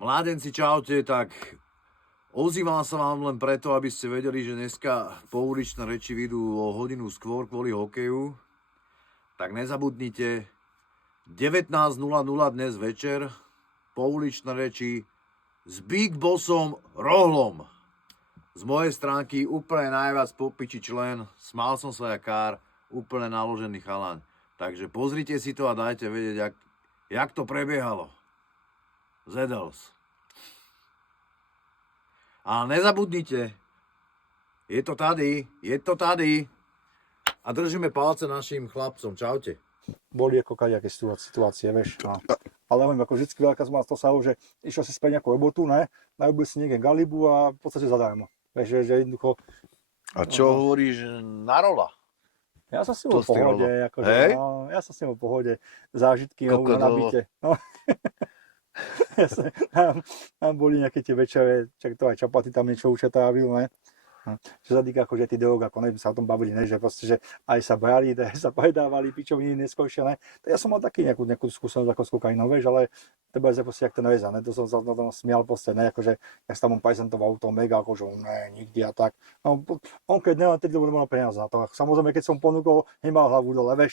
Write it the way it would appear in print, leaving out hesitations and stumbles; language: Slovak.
Mládenci, čaute, tak ozývam sa vám len preto, aby ste vedeli, že dneska pouličné reči vyjdú o hodinu skôr kvôli hokeju. Tak nezabudnite, 19:00 dnes večer, pouličné reči s Big Bossom Rohlom. Z mojej stránky úplne najviac popiči člen, smál som sa jak kár, úplne naložený chalan. Takže pozrite si to a dajte vedieť, jak to prebiehalo. Zedels. Ale nezabudnite, je to tady. A držíme palce našim chlapcom. Čaute. Boli ako kadejaké situácie, vieš. Ale hovorím, ako vždycky veľká z to sa že išiel si späť nejakú robotu, ne? Narobil si niekde galibu a v podstate zadarmo. Vieš, že jednoducho... A čo hovoríš na rola? Ja som s ním v pohode, akože, no, ja som s ním v pohode, zážitky na nabite. No. Tam boli nejaké tie večere, čak to aj Čapaty tam niečo učetávil, ne? Čo sa týka akože tí drog, ako sme sa o tom bavili, ne? Že proste, že aj sa brali, sa predávali pičoviny neskôršie, ne? To ja som mal taký nejakú skúsenosť ako s kokainou, vieš, ale teba je proste jak ten reza, ne? To som sa na tom smial proste, ne? Akože, ja sa tam on prezentoval to mega, akože ne, nikdy a tak. No, on keď nemal, tedy to mal peniaze na to. Samozrejme, keď som ponúkol, nemal hlavu dole, vieš.